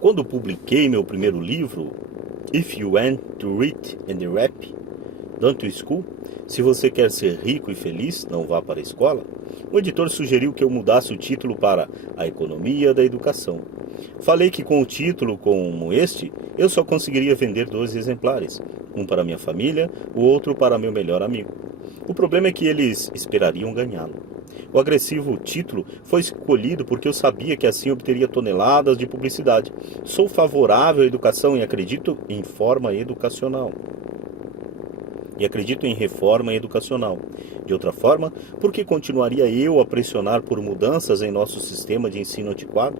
Quando publiquei meu primeiro livro, If You Want to Read and Rap, Don't to School, se você quer ser rico e feliz, não vá para a escola, o editor sugeriu que eu mudasse o título para A Economia da Educação. Falei que com o título como este, eu só conseguiria vender 2 exemplares, um para minha família, o outro para meu melhor amigo. O problema é que eles esperariam ganhá-lo. O agressivo título foi escolhido porque eu sabia que assim obteria toneladas de publicidade. Sou favorável à educação e acredito em reforma educacional. De outra forma, por que continuaria eu a pressionar por mudanças em nosso sistema de ensino antiquado?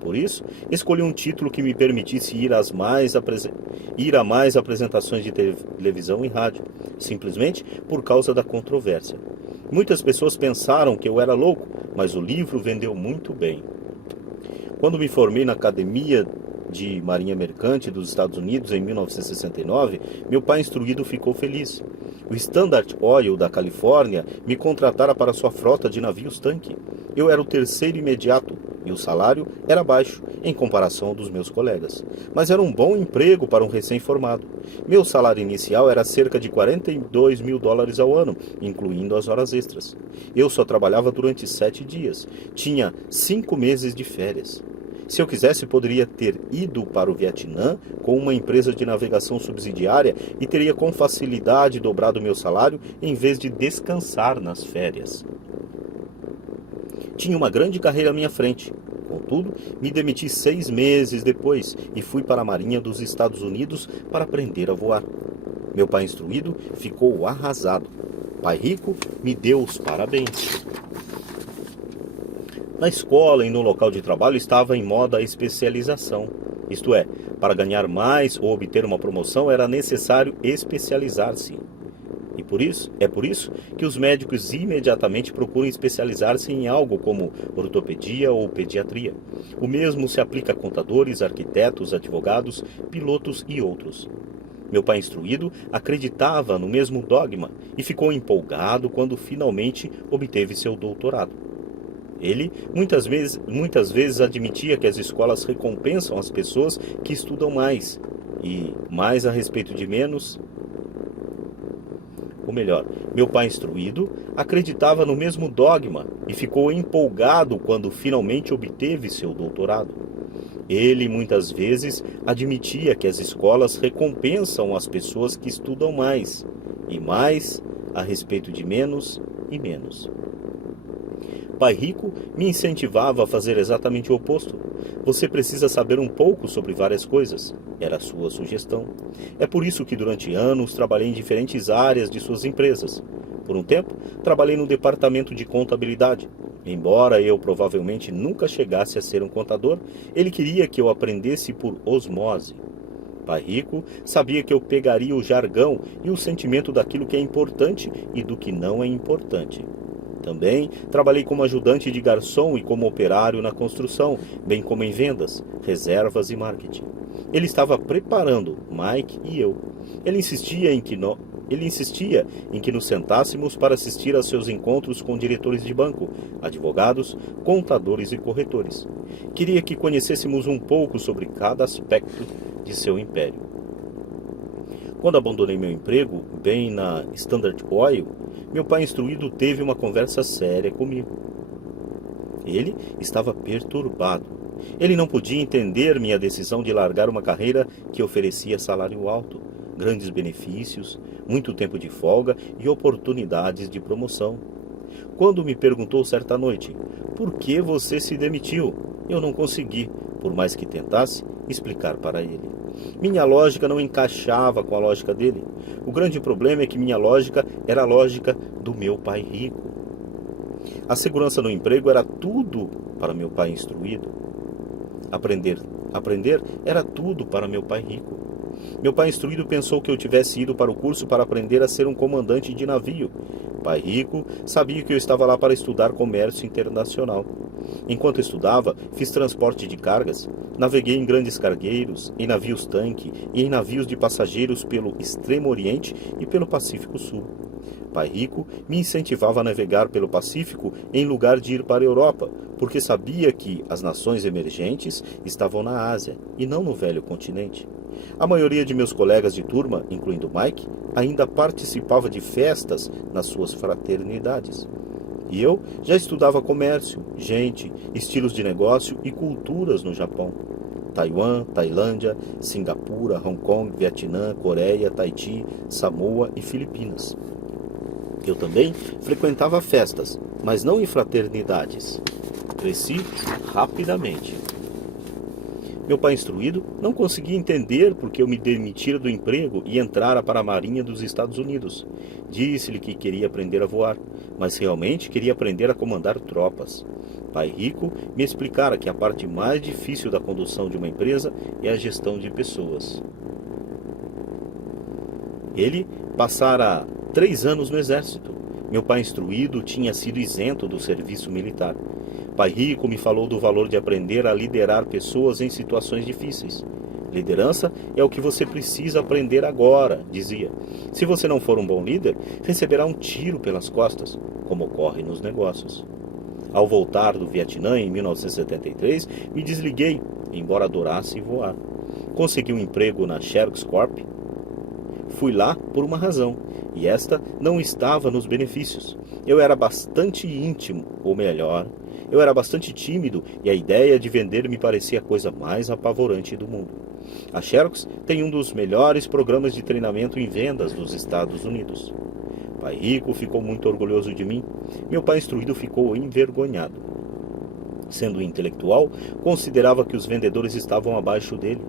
Por isso, escolhi um título que me permitisse ir a mais apresentações de televisão e rádio, simplesmente por causa da controvérsia. Muitas pessoas pensaram que eu era louco, mas o livro vendeu muito bem. Quando me formei na Academia de Marinha Mercante dos Estados Unidos em 1969, meu pai instruído ficou feliz. O Standard Oil da Califórnia me contratara para sua frota de navios-tanque. Eu era o terceiro imediato e o salário era baixo em comparação ao dos meus colegas. Mas era um bom emprego para um recém-formado. Meu salário inicial era cerca de $42.000 ao ano, incluindo as horas extras. Eu só trabalhava durante 7 dias. Tinha 5 meses de férias. Se eu quisesse, poderia ter ido para o Vietnã com uma empresa de navegação subsidiária e teria com facilidade dobrado meu salário em vez de descansar nas férias. Tinha uma grande carreira à minha frente. Contudo, me demiti 6 meses depois e fui para a Marinha dos Estados Unidos para aprender a voar. Meu pai instruído ficou arrasado. Pai rico me deu os parabéns. Na escola e no local de trabalho estava em moda a especialização. Isto é, para ganhar mais ou obter uma promoção era necessário especializar-se. E é por isso que os médicos imediatamente procuram especializar-se em algo como ortopedia ou pediatria. O mesmo se aplica a contadores, arquitetos, advogados, pilotos e outros. Meu pai instruído acreditava no mesmo dogma e ficou empolgado quando finalmente obteve seu doutorado. Ele muitas vezes admitia que as escolas recompensam as pessoas que estudam mais, e mais a respeito de menos. Ou melhor, meu pai instruído acreditava no mesmo dogma e ficou empolgado quando finalmente obteve seu doutorado. Ele muitas vezes admitia que as escolas recompensam as pessoas que estudam mais, e mais a respeito de menos e menos. Pai rico me incentivava a fazer exatamente o oposto. Você precisa saber um pouco sobre várias coisas, era a sua sugestão. É por isso que durante anos trabalhei em diferentes áreas de suas empresas. Por um tempo, trabalhei no departamento de contabilidade. Embora eu provavelmente nunca chegasse a ser um contador, ele queria que eu aprendesse por osmose. Pai rico sabia que eu pegaria o jargão e o sentimento daquilo que é importante e do que não é importante. Também trabalhei como ajudante de garçom e como operário na construção, bem como em vendas, reservas e marketing. Ele estava preparando Mike e eu. Ele insistia em que nos sentássemos para assistir a seus encontros com diretores de banco, advogados, contadores e corretores. Queria que conhecêssemos um pouco sobre cada aspecto de seu império. Quando abandonei meu emprego, bem na Standard Oil, meu pai instruído teve uma conversa séria comigo. Ele estava perturbado. Ele não podia entender minha decisão de largar uma carreira que oferecia salário alto, grandes benefícios, muito tempo de folga e oportunidades de promoção. Quando me perguntou certa noite, por que você se demitiu? Eu não consegui, por mais que tentasse, explicar para ele. Minha lógica não encaixava com a lógica dele. O grande problema é que minha lógica era a lógica do meu pai rico. A segurança no emprego era tudo para meu pai instruído. Aprender era tudo para meu pai rico. Meu pai instruído pensou que eu tivesse ido para o curso para aprender a ser um comandante de navio. Pai rico sabia que eu estava lá para estudar comércio internacional. Enquanto estudava, fiz transporte de cargas, naveguei em grandes cargueiros, em navios-tanque e em navios de passageiros pelo Extremo Oriente e pelo Pacífico Sul. Pai Rico me incentivava a navegar pelo Pacífico em lugar de ir para a Europa, porque sabia que as nações emergentes estavam na Ásia e não no velho continente. A maioria de meus colegas de turma, incluindo Mike, ainda participava de festas nas suas fraternidades. E eu já estudava comércio, gente, estilos de negócio e culturas no Japão. Taiwan, Tailândia, Singapura, Hong Kong, Vietnã, Coreia, Tahiti, Samoa e Filipinas. Eu também frequentava festas, mas não em fraternidades. Cresci rapidamente. Meu pai instruído não conseguia entender por que eu me demitira do emprego e entrara para a Marinha dos Estados Unidos. Disse-lhe que queria aprender a voar, mas realmente queria aprender a comandar tropas. Pai Rico me explicara que a parte mais difícil da condução de uma empresa é a gestão de pessoas. Ele passara 3 anos no exército. Meu pai instruído tinha sido isento do serviço militar. Pai Rico me falou do valor de aprender a liderar pessoas em situações difíceis. Liderança é o que você precisa aprender agora, dizia. Se você não for um bom líder, receberá um tiro pelas costas, como ocorre nos negócios. Ao voltar do Vietnã em 1973, me desliguei, embora adorasse voar. Consegui um emprego na Xerox Corp. Fui lá por uma razão, e esta não estava nos benefícios. Eu era bastante íntimo, ou melhor, eu era bastante tímido e a ideia de vender me parecia a coisa mais apavorante do mundo. A Xerox tem um dos melhores programas de treinamento em vendas dos Estados Unidos. Pai Rico ficou muito orgulhoso de mim. Meu pai instruído ficou envergonhado. Sendo intelectual, considerava que os vendedores estavam abaixo dele.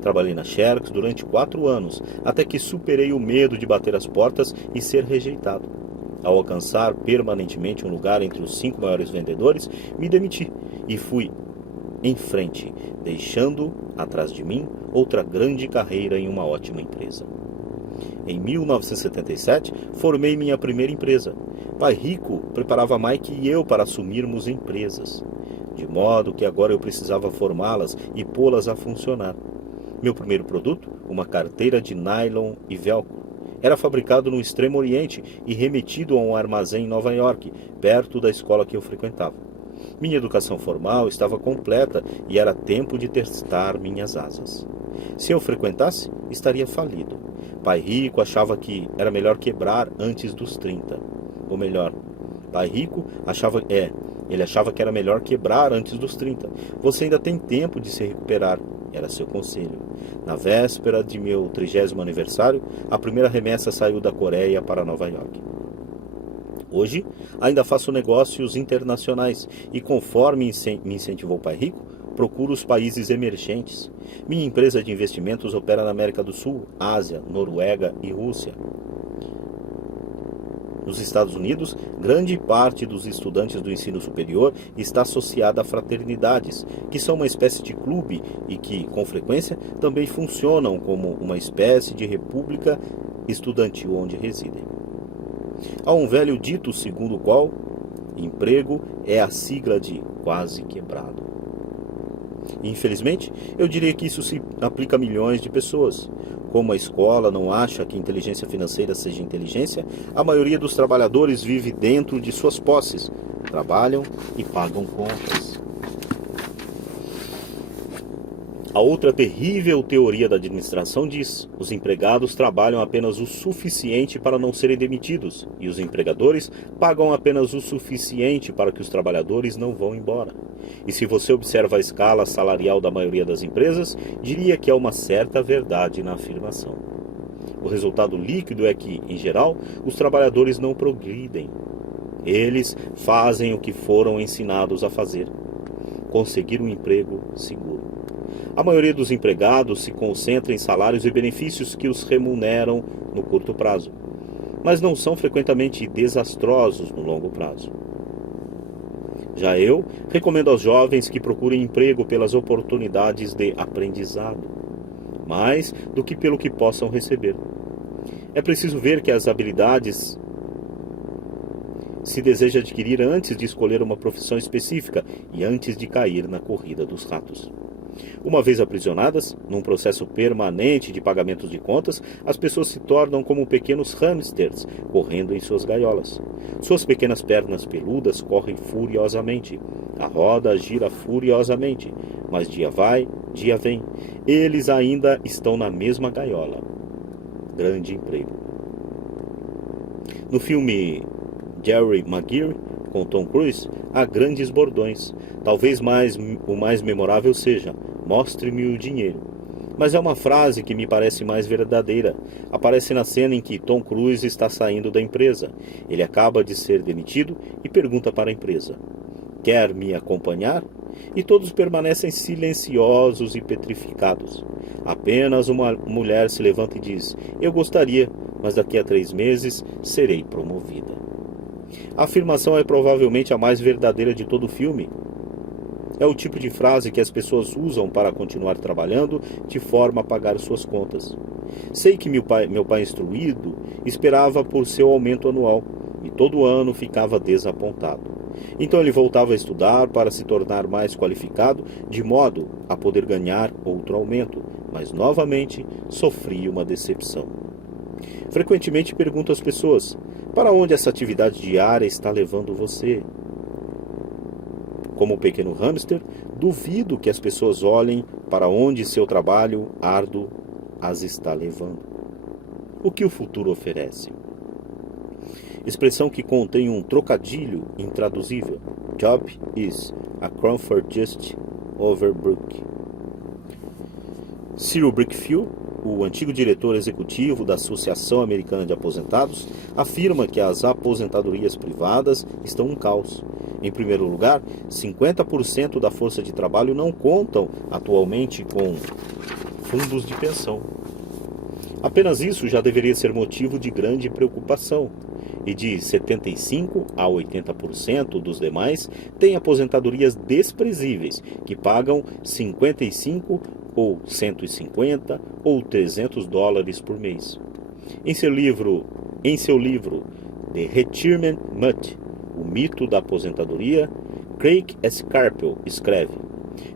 Trabalhei na Xerox durante 4 anos, até que superei o medo de bater as portas e ser rejeitado. Ao alcançar permanentemente um lugar entre os 5 maiores vendedores, me demiti e fui em frente, deixando atrás de mim outra grande carreira em uma ótima empresa. Em 1977, formei minha primeira empresa. Pai Rico preparava Mike e eu para assumirmos empresas, de modo que agora eu precisava formá-las e pô-las a funcionar. Meu primeiro produto, uma carteira de nylon e velcro, era fabricado no Extremo Oriente e remetido a um armazém em Nova York, perto da escola que eu frequentava. Minha educação formal estava completa e era tempo de testar minhas asas. Se eu frequentasse, estaria falido. Pai Rico achava que era melhor quebrar antes dos 30. Ou melhor, Pai Rico ele achava que era melhor quebrar antes dos 30. Você ainda tem tempo de se recuperar, era seu conselho. Na véspera de meu 30º aniversário, a primeira remessa saiu da Coreia para Nova York. Hoje, ainda faço negócios internacionais e, conforme me incentivou Pai Rico, procuro os países emergentes. Minha empresa de investimentos opera na América do Sul, Ásia, Noruega e Rússia. Nos Estados Unidos, grande parte dos estudantes do ensino superior está associada a fraternidades, que são uma espécie de clube e que, com frequência, também funcionam como uma espécie de república estudantil onde residem. Há um velho dito segundo o qual emprego é a sigla de quase quebrado. Infelizmente, eu diria que isso se aplica a milhões de pessoas. Como a escola não acha que inteligência financeira seja inteligência, a maioria dos trabalhadores vive dentro de suas posses, trabalham e pagam contas. A outra terrível teoria da administração diz: os empregados trabalham apenas o suficiente para não serem demitidos, e os empregadores pagam apenas o suficiente para que os trabalhadores não vão embora. E se você observa a escala salarial da maioria das empresas, diria que há uma certa verdade na afirmação. O resultado líquido é que, em geral, os trabalhadores não progridem. Eles fazem o que foram ensinados a fazer: conseguir um emprego seguro. A maioria dos empregados se concentra em salários e benefícios que os remuneram no curto prazo, mas não são frequentemente desastrosos no longo prazo. Já eu recomendo aos jovens que procurem emprego pelas oportunidades de aprendizado, mais do que pelo que possam receber. É preciso ver que as habilidades se deseja adquirir antes de escolher uma profissão específica e antes de cair na corrida dos ratos. Uma vez aprisionadas, num processo permanente de pagamentos de contas, as pessoas se tornam como pequenos hamsters correndo em suas gaiolas. Suas pequenas pernas peludas correm furiosamente. A roda gira furiosamente, mas dia vai, dia vem. Eles ainda estão na mesma gaiola. Grande emprego. No filme Jerry Maguire, com Tom Cruise, há grandes bordões. Talvez o mais memorável seja: mostre-me o dinheiro. Mas é uma frase que me parece mais verdadeira. Aparece na cena em que Tom Cruise está saindo da empresa. Ele acaba de ser demitido e pergunta para a empresa: quer me acompanhar? E todos permanecem silenciosos e petrificados. Apenas uma mulher se levanta e diz: eu gostaria, mas daqui a 3 meses serei promovida. A afirmação é provavelmente a mais verdadeira de todo o filme. É o tipo de frase que as pessoas usam para continuar trabalhando de forma a pagar suas contas. Sei que meu pai instruído esperava por seu aumento anual e todo ano ficava desapontado. Então ele voltava a estudar para se tornar mais qualificado, de modo a poder ganhar outro aumento, mas novamente sofria uma decepção. Frequentemente pergunto às pessoas: para onde essa atividade diária está levando você? Como o pequeno hamster, duvido que as pessoas olhem para onde seu trabalho árduo as está levando. O que o futuro oferece? Expressão que contém um trocadilho intraduzível. Job is a comfort just overbrook. Cyril Brickfield, o antigo diretor executivo da Associação Americana de Aposentados, afirma que as aposentadorias privadas estão um caos. Em primeiro lugar, 50% da força de trabalho não contam atualmente com fundos de pensão. Apenas isso já deveria ser motivo de grande preocupação. E de 75% a 80% dos demais têm aposentadorias desprezíveis, que pagam 55 ou 150 ou 300 dólares por mês. Em seu livro The Retirement Myth, o mito da aposentadoria, Craig Scarpel escreve: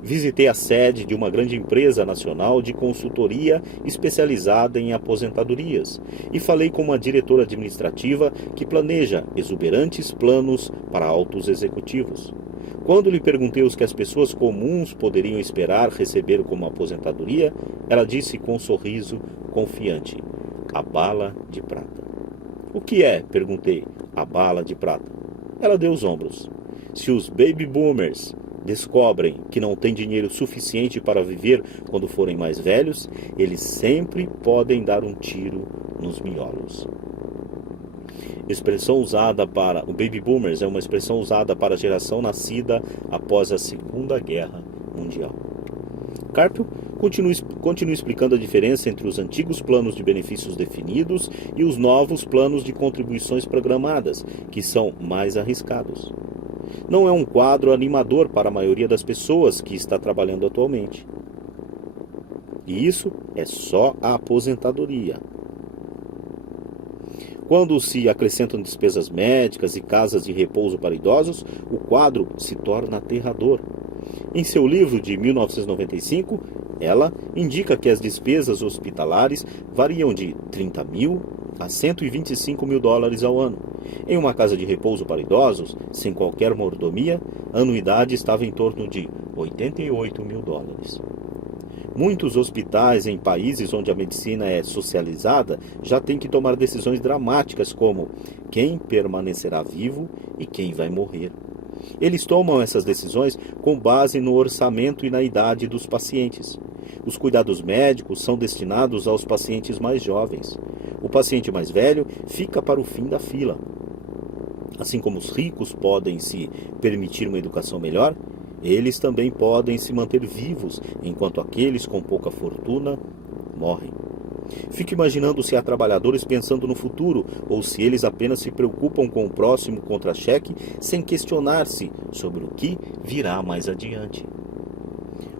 visitei a sede de uma grande empresa nacional de consultoria especializada em aposentadorias e falei com uma diretora administrativa que planeja exuberantes planos para altos executivos. Quando lhe perguntei o que as pessoas comuns poderiam esperar receber como aposentadoria, ela disse com um sorriso confiante: a bala de prata. O que é? Perguntei. A bala de prata. Ela deu os ombros. Se os baby boomers descobrem que não têm dinheiro suficiente para viver quando forem mais velhos, eles sempre podem dar um tiro nos miolos. Expressão usada para o baby boomers é uma expressão usada para a geração nascida após a Segunda Guerra Mundial. Carpio continua explicando a diferença entre os antigos planos de benefícios definidos e os novos planos de contribuições programadas, que são mais arriscados. Não é um quadro animador para a maioria das pessoas que está trabalhando atualmente. E isso é só a aposentadoria. Quando se acrescentam despesas médicas e casas de repouso para idosos, o quadro se torna aterrador. Em seu livro de 1995, ela indica que as despesas hospitalares variam de 30 mil a 125 mil dólares ao ano. Em uma casa de repouso para idosos, sem qualquer mordomia, a anuidade estava em torno de 88 mil dólares. Muitos hospitais em países onde a medicina é socializada já têm que tomar decisões dramáticas como quem permanecerá vivo e quem vai morrer. Eles tomam essas decisões com base no orçamento e na idade dos pacientes. Os cuidados médicos são destinados aos pacientes mais jovens. O paciente mais velho fica para o fim da fila. Assim como os ricos podem se permitir uma educação melhor, eles também podem se manter vivos, enquanto aqueles com pouca fortuna morrem. Fico imaginando se há trabalhadores pensando no futuro, ou se eles apenas se preocupam com o próximo contra-cheque, sem questionar-se sobre o que virá mais adiante.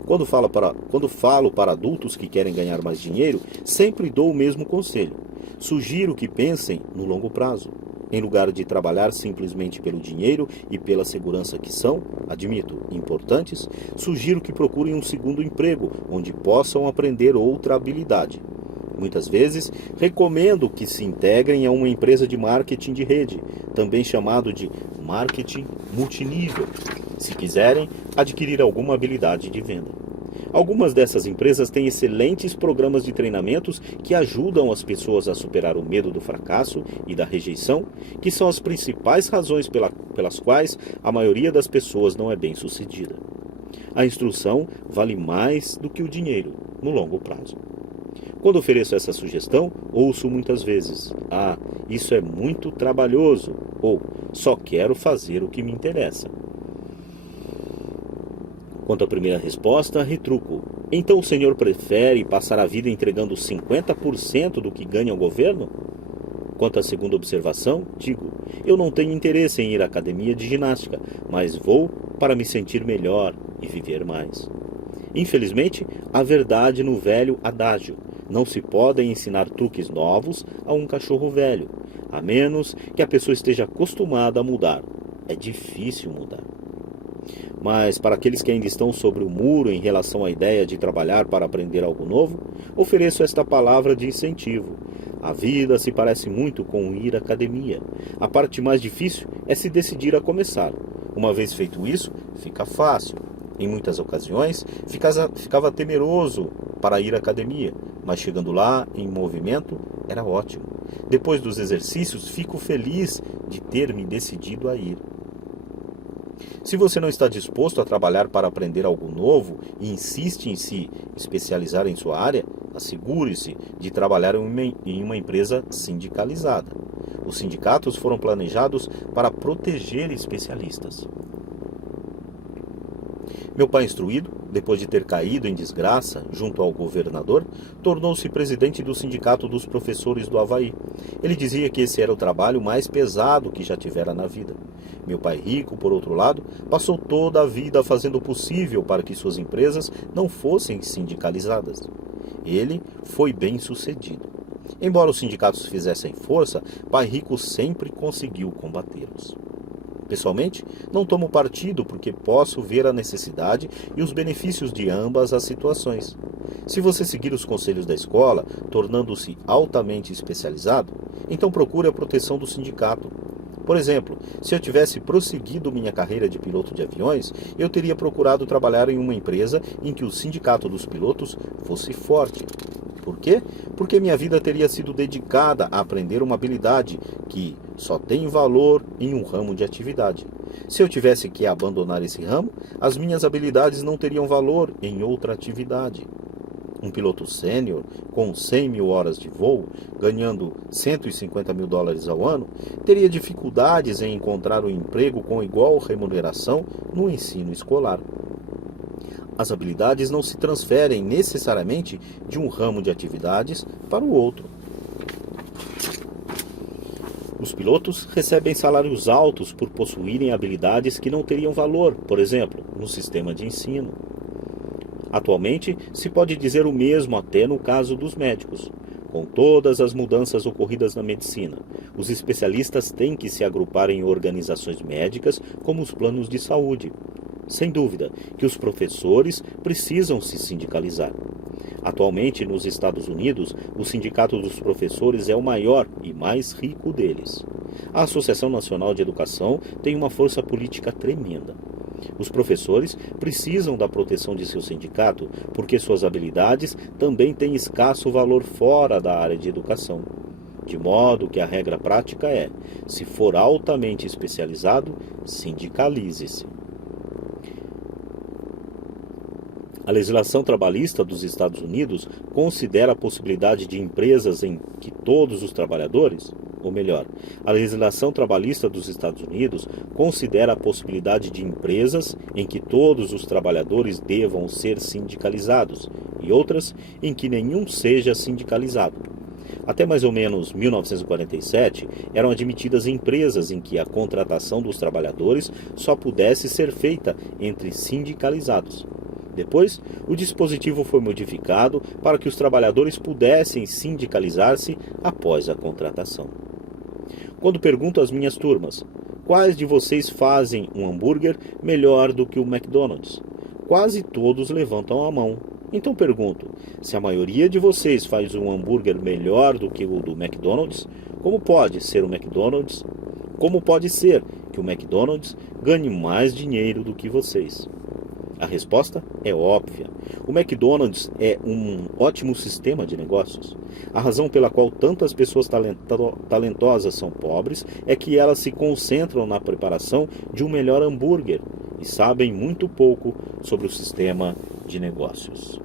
Quando falo para adultos que querem ganhar mais dinheiro, sempre dou o mesmo conselho. Sugiro que pensem no longo prazo. em lugar de trabalhar simplesmente pelo dinheiro e pela segurança que são, admito, importantes, sugiro que procurem um segundo emprego, onde possam aprender outra habilidade. Muitas vezes, recomendo que se integrem a uma empresa de marketing de rede, também chamado de marketing multinível, se quiserem adquirir alguma habilidade de venda. Algumas dessas empresas têm excelentes programas de treinamentos que ajudam as pessoas a superar o medo do fracasso e da rejeição, que são as principais razões pelas quais a maioria das pessoas não é bem-sucedida. A instrução vale mais do que o dinheiro, no longo prazo. Quando ofereço essa sugestão, ouço muitas vezes: "Ah, isso é muito trabalhoso", ou "só quero fazer o que me interessa". Quanto à primeira resposta, retruco: então o senhor prefere passar a vida entregando 50% do que ganha ao governo? Quanto à segunda observação, digo: eu não tenho interesse em ir à academia de ginástica, mas vou para me sentir melhor e viver mais. Infelizmente, há verdade no velho adágio: não se podem ensinar truques novos a um cachorro velho, a menos que a pessoa esteja acostumada a mudar. É difícil mudar. Mas para aqueles que ainda estão sobre o muro em relação à ideia de trabalhar para aprender algo novo, ofereço esta palavra de incentivo. A vida se parece muito com ir à academia. A parte mais difícil é se decidir a começar. Uma vez feito isso, fica fácil. Em muitas ocasiões, ficava temeroso para ir à academia, mas chegando lá, em movimento, era ótimo. Depois dos exercícios, fico feliz de ter me decidido a ir. Se você não está disposto a trabalhar para aprender algo novo e insiste em se especializar em sua área, assegure-se de trabalhar em uma empresa sindicalizada. Os sindicatos foram planejados para proteger especialistas. Meu pai instruído, depois de ter caído em desgraça junto ao governador, tornou-se presidente do Sindicato dos Professores do Havaí. Ele dizia que esse era o trabalho mais pesado que já tivera na vida. Meu pai rico, por outro lado, passou toda a vida fazendo o possível para que suas empresas não fossem sindicalizadas. Ele foi bem-sucedido. Embora os sindicatos fizessem força, pai rico sempre conseguiu combatê-los. Pessoalmente, não tomo partido porque posso ver a necessidade e os benefícios de ambas as situações. Se você seguir os conselhos da escola, tornando-se altamente especializado, então procure a proteção do sindicato. Por exemplo, se eu tivesse prosseguido minha carreira de piloto de aviões, eu teria procurado trabalhar em uma empresa em que o sindicato dos pilotos fosse forte. Por quê? Porque minha vida teria sido dedicada a aprender uma habilidade que só tem valor em um ramo de atividade. Se eu tivesse que abandonar esse ramo, as minhas habilidades não teriam valor em outra atividade. Um piloto sênior, com 100 mil horas de voo, ganhando $150 mil ao ano, teria dificuldades em encontrar um emprego com igual remuneração no ensino escolar. As habilidades não se transferem necessariamente de um ramo de atividades para o outro. Os pilotos recebem salários altos por possuírem habilidades que não teriam valor, por exemplo, no sistema de ensino. Atualmente, se pode dizer o mesmo até no caso dos médicos. Com todas as mudanças ocorridas na medicina, os especialistas têm que se agrupar em organizações médicas como os planos de saúde. Sem dúvida que os professores precisam se sindicalizar. Atualmente, nos Estados Unidos, o Sindicato dos Professores é o maior e mais rico deles. A Associação Nacional de Educação tem uma força política tremenda. Os professores precisam da proteção de seu sindicato porque suas habilidades também têm escasso valor fora da área de educação. De modo que a regra prática é: se for altamente especializado, sindicalize-se. A legislação trabalhista dos Estados Unidos considera a possibilidade de empresas em que todos os trabalhadores, ou melhor, a legislação trabalhista dos Estados Unidos considera a possibilidade de empresas em que todos os trabalhadores devam ser sindicalizados e outras em que nenhum seja sindicalizado. Até mais ou menos 1947, eram admitidas empresas em que a contratação dos trabalhadores só pudesse ser feita entre sindicalizados. Depois, o dispositivo foi modificado para que os trabalhadores pudessem sindicalizar-se após a contratação. Quando pergunto às minhas turmas, quais de vocês fazem um hambúrguer melhor do que o McDonald's? Quase todos levantam a mão. Então pergunto, se a maioria de vocês faz um hambúrguer melhor do que o do McDonald's, como pode ser o McDonald's? Como pode ser que o McDonald's ganhe mais dinheiro do que vocês? A resposta é óbvia. O McDonald's é um ótimo sistema de negócios. A razão pela qual tantas pessoas talentosas são pobres é que elas se concentram na preparação de um melhor hambúrguer e sabem muito pouco sobre o sistema de negócios.